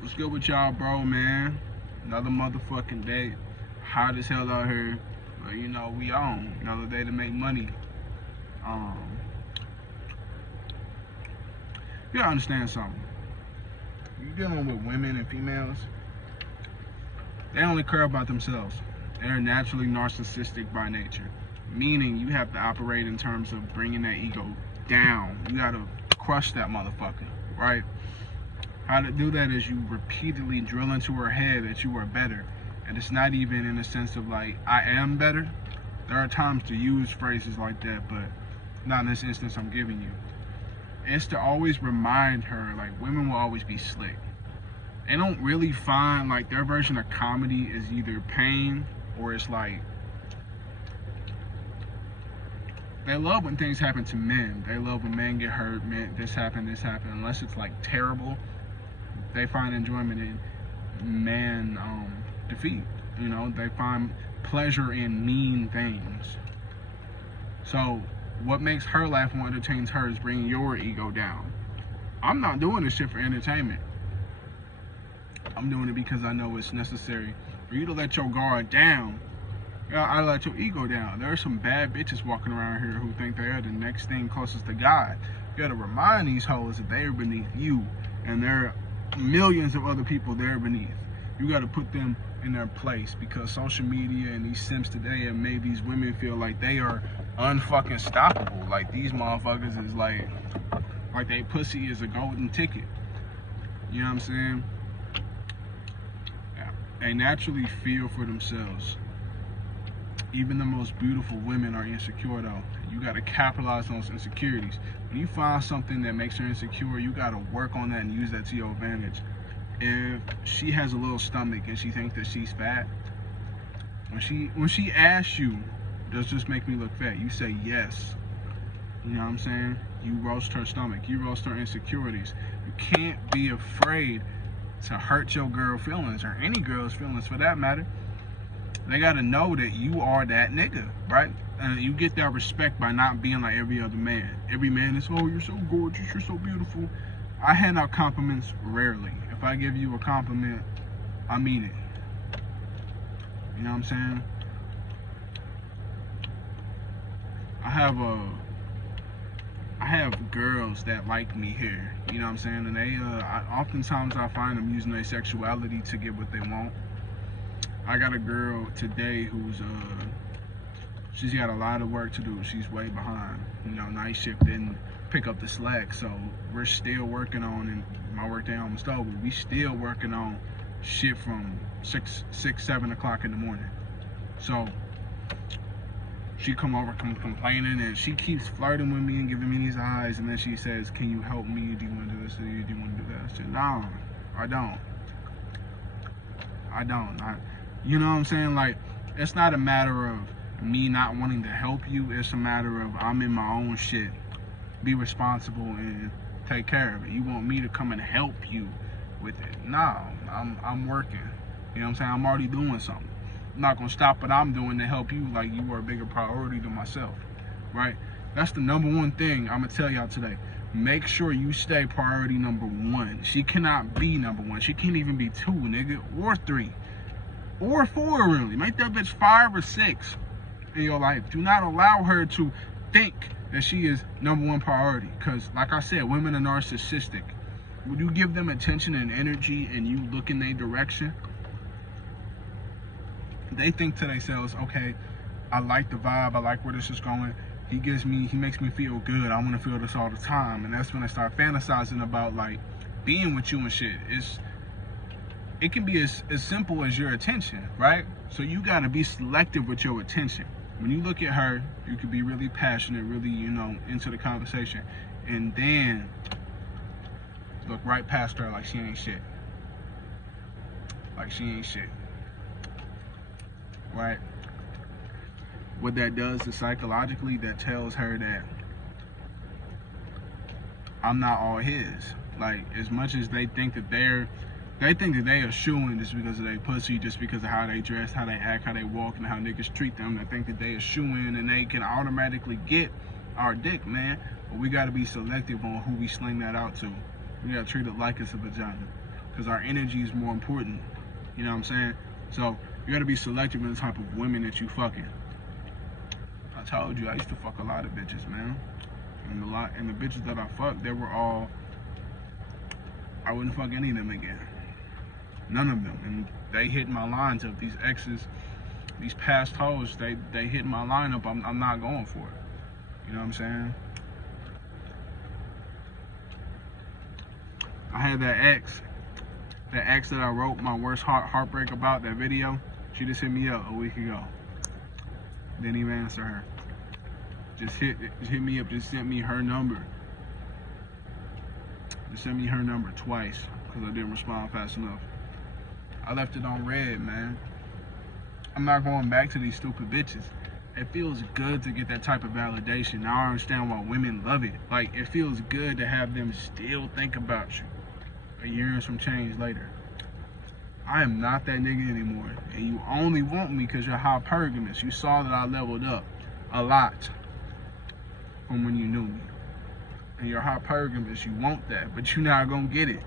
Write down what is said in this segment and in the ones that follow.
What's good with y'all, bro, man? Another motherfucking day. Hot as hell out here. But you know, we on. Another day to make money. Um, you gotta understand something. You dealing with women and females, they only care about themselves. They're naturally narcissistic by nature. Meaning you have to operate in terms of bringing that ego down. You gotta crush that motherfucker, right? How to do that is you repeatedly drill into her head that you are better. And it's not even in the sense of like, I am better. There are times to use phrases like that, but not in this instance I'm giving you. It's to always remind her, like, women will always be slick. They don't really find, like, their version of comedy is either pain or it's like, they love when things happen to men. They love when men get hurt, men, this happened. Unless it's like terrible, they find enjoyment in man defeat. You know, they find pleasure in mean things. So what makes her laugh and what entertains her is bringing your ego down. I'm not doing this shit for entertainment. I'm doing it because I know it's necessary for you to let your guard down. I let your ego down. There are some bad bitches walking around here who think they are the next thing closest to God. You gotta remind these hoes that they are beneath you, and there are millions of other people there beneath. You gotta put them in their place, because social media and these simps today have made these women feel like they are unfucking stoppable. Like these motherfuckers is like they pussy is a golden ticket. You know what I'm saying? Yeah. They naturally feel for themselves. Even the most beautiful women are insecure though. You gotta capitalize on those insecurities. When you find something that makes her insecure, you gotta work on that and use that to your advantage. If she has a little stomach and she thinks that she's fat, when she asks you, does this make me look fat? You say yes. You know what I'm saying? You roast her stomach. You roast her insecurities. You can't be afraid to hurt your girl feelings, or any girl's feelings for that matter. They gotta know that you are that nigga, right? And you get that respect by not being like every other man. Every man is, oh, you're so gorgeous, you're so beautiful. I hand out compliments rarely. If I give you a compliment, I mean it. You know what I'm saying? I have girls that like me here. You know what I'm saying? And they, oftentimes I find them using their sexuality to get what they want. I got a girl today who's she's got a lot of work to do. She's way behind. You know, night shift didn't pick up the slack, so we're still working on, and my work day almost over. We still working on shit from 7 o'clock in the morning. So she come over complaining, and she keeps flirting with me and giving me these eyes, and then she says, can you help me? Do you want to do this? Do you want to do that? I said, no, I don't. You know what I'm saying? Like, it's not a matter of me not wanting to help you. It's a matter of I'm in my own shit. Be responsible and take care of it. You want me to come and help you with it? No, I'm working. You know what I'm saying? I'm already doing something. I'm not gonna stop what I'm doing to help you like you are a bigger priority than myself, right? That's the number one thing I'm gonna tell y'all today. Make sure you stay priority number one. She cannot be number one. She can't even be two, nigga, or three, or four, really. Make that bitch 5 or 6 in your life. Do not allow her to think that she is number one priority, because like I said, women are narcissistic. When you give them attention and energy and you look in their direction, they think to themselves, okay, I like the vibe, I like where this is going. He makes me feel good. I want to feel this all the time. And that's when I start fantasizing about like being with you and shit. It can be as simple as your attention, right? So you got to be selective with your attention. When you look at her, you can be really passionate, really, you know, into the conversation, and then look right past her like she ain't shit. Like she ain't shit. Right? What that does is psychologically, that tells her that I'm not all his. Like, as much as they think that they are shooing just because of their pussy, just because of how they dress, how they act, how they walk, and how niggas treat them. They think that they are shooing and they can automatically get our dick, man. But we gotta be selective on who we sling that out to. We gotta treat it like it's a vagina. because our energy is more important. You know what I'm saying? So you gotta be selective in the type of women that you fucking. I told you I used to fuck a lot of bitches, man. And the bitches that I fucked, they were all, I wouldn't fuck any of them again. None of them. And they hit my lines of these exes, these past hoes, they hit my lineup. I'm not going for it. You know what I'm saying? I had that ex that I wrote my worst heartbreak about, that video. She just hit me up a week ago. Didn't even answer her. Just hit me up, just sent me her number. Just sent me her number twice because I didn't respond fast enough. I left it on red, man. I'm not going back to these stupid bitches. It feels good to get that type of validation. Now I understand why women love it. Like, it feels good to have them still think about you a year and some change later. I am not that nigga anymore. And you only want me because you're hypergamous. You saw that I leveled up a lot from when you knew me. And you're hypergamous. You want that, but you're not gonna get it.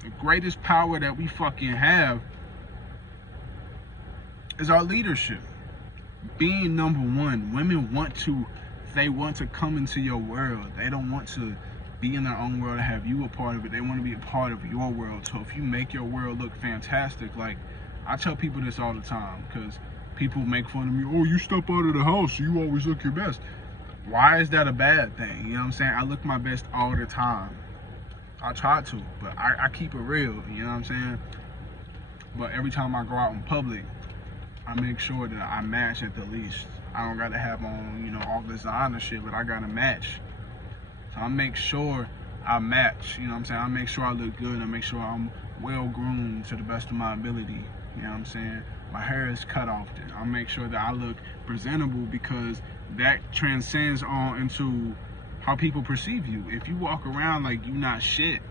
The greatest power that we fucking have is our leadership. Being number one. Women want to come into your world. They don't want to be in their own world and have you a part of it. They want to be a part of your world. So if you make your world look fantastic, like, I tell people this all the time because people make fun of me. Oh, you step out of the house, you always look your best. Why is that a bad thing? You know what I'm saying? I look my best all the time. I try to, but I keep it real, you know what I'm saying? But every time I go out in public, I make sure that I match at the least. I don't gotta have on, you know, all designer shit, but I gotta match. So I make sure I match, you know what I'm saying? I make sure I look good. I make sure I'm well groomed to the best of my ability, you know what I'm saying? My hair is cut often. I make sure that I look presentable because that transcends on into how people perceive you. If you walk around like you not shit,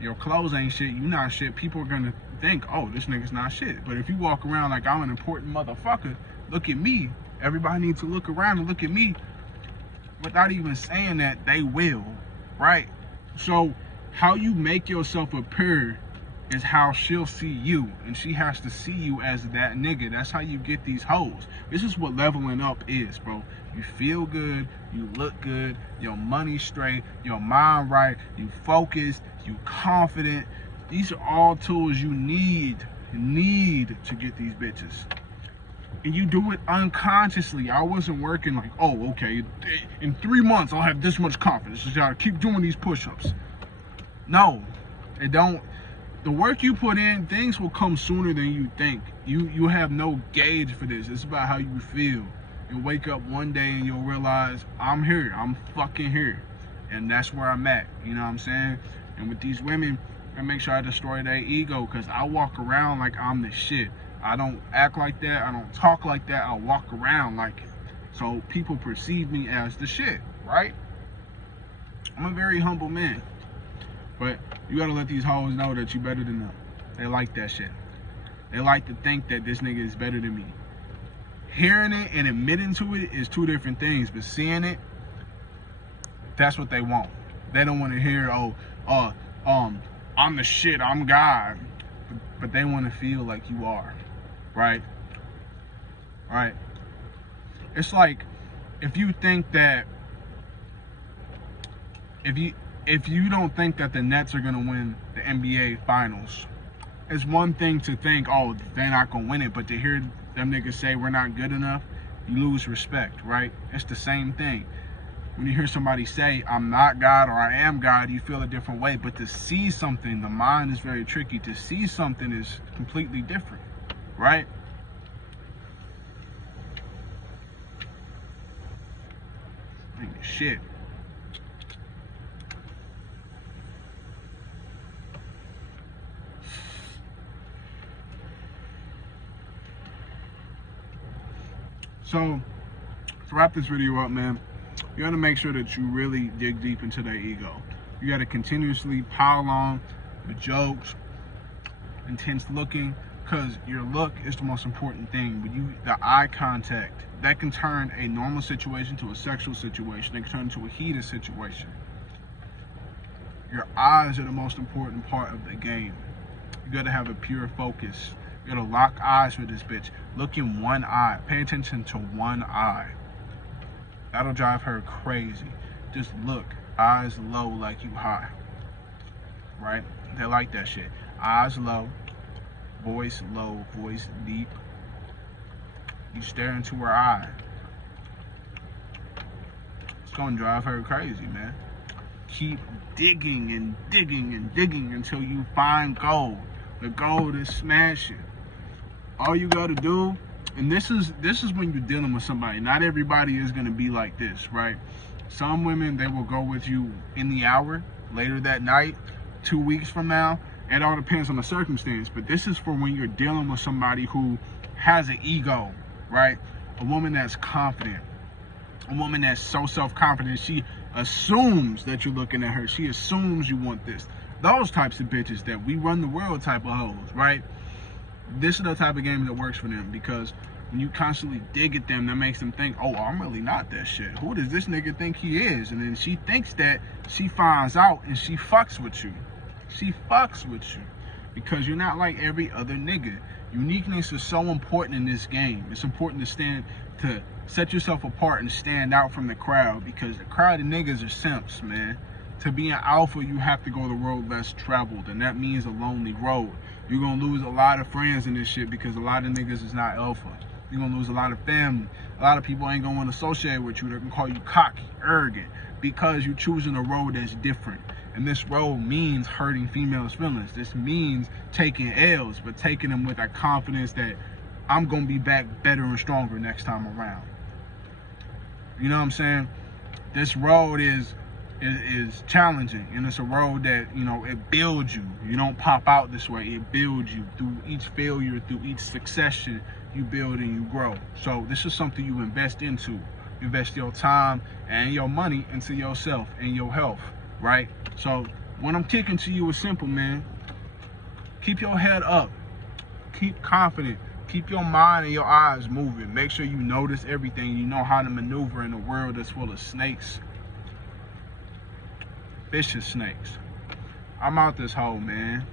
your clothes ain't shit, you not shit, people are gonna think, oh, this nigga's not shit. But if you walk around like I'm an important motherfucker, look at me. Everybody needs to look around and look at me. Without even saying that, they will, right? So how you make yourself appear is how she'll see you, and she has to see you as that nigga. That's how you get these hoes. This is what leveling up is, bro. You feel good, you look good, your money straight, your mind right, you focused, you confident. These are all tools you need to get these bitches. And you do it unconsciously. I wasn't working like, oh, okay, in 3 months I'll have this much confidence. Just gotta keep doing these push-ups. No, it don't. The work you put in, things will come sooner than you think. You have no gauge for this. It's about how you feel. You'll wake up one day and you'll realize, I'm here. I'm fucking here. And that's where I'm at. You know what I'm saying? And with these women, I make sure I destroy their ego because I walk around like I'm the shit. I don't act like that. I don't talk like that. I walk around like it. So people perceive me as the shit, right? I'm a very humble man. But you gotta let these hoes know that you better than them. They like that shit. They like to think that this nigga is better than me. Hearing it and admitting to it is two different things, but seeing it, that's what they want. They don't want to hear, I'm the shit, I'm God. But they want to feel like you are, right? Right? It's like, if you think that, if you don't think that the Nets are gonna win the NBA Finals, it's one thing to think, oh, they're not gonna win it, but to hear them niggas say we're not good enough, you lose respect, right? It's the same thing. When you hear somebody say, I'm not God or I am God, you feel a different way. But to see something, the mind is very tricky. To see something is completely different, right? Shit. So, to wrap this video up, man, you gotta make sure that you really dig deep into their ego. You gotta continuously pile on the jokes, intense looking, because your look is the most important thing. But the eye contact, that can turn a normal situation to a sexual situation. It can turn into a heated situation. Your eyes are the most important part of the game. You gotta have a pure focus. You gotta lock eyes with this bitch. Look in one eye. Pay attention to one eye. That'll drive her crazy. Just look. Eyes low like you high. Right? They like that shit. Eyes low. Voice low. Voice deep. You stare into her eye. It's gonna drive her crazy, man. Keep digging and digging and digging until you find gold. The gold is smashing. All you gotta do, and this is when you're dealing with somebody. Not everybody is gonna be like this, right? Some women, they will go with you in the hour, later that night, 2 weeks from now. It all depends on the circumstance. But this is for when you're dealing with somebody who has an ego, right? A woman that's confident. A woman that's so self-confident, she assumes that you're looking at her. She assumes you want this. Those types of bitches that we run the world type of hoes, right? This is the type of game that works for them, because when you constantly dig at them, that makes them think, oh, I'm really not that shit. Who does this nigga think he is? And then she thinks that, she finds out, and she fucks with you. She fucks with you because you're not like every other nigga. Uniqueness is so important in this game. It's important to set yourself apart and stand out from the crowd, because the crowd of niggas are simps, man. To be an alpha, you have to go the road less traveled, and that means a lonely road. You're gonna lose a lot of friends in this shit because a lot of niggas is not alpha. You're gonna lose a lot of family. A lot of people ain't gonna want to associate with you. They're gonna call you cocky, arrogant, because you're choosing a road that's different. And this road means hurting females' feelings. This means taking L's, but taking them with that confidence that I'm gonna be back better and stronger next time around. You know what I'm saying? This road is challenging, and it's a road that, you know, it builds you. You don't pop out this way. It builds you through each failure, through each succession. You build and you grow. So this is something you invest into. You invest your time and your money into yourself and your health, right? So what I'm kicking to you is simple, man. Keep your head up. Keep confident. Keep your mind and your eyes moving. Make sure you notice everything. You know how to maneuver in a world that's full of snakes. Vicious snakes. I'm out this hole, man.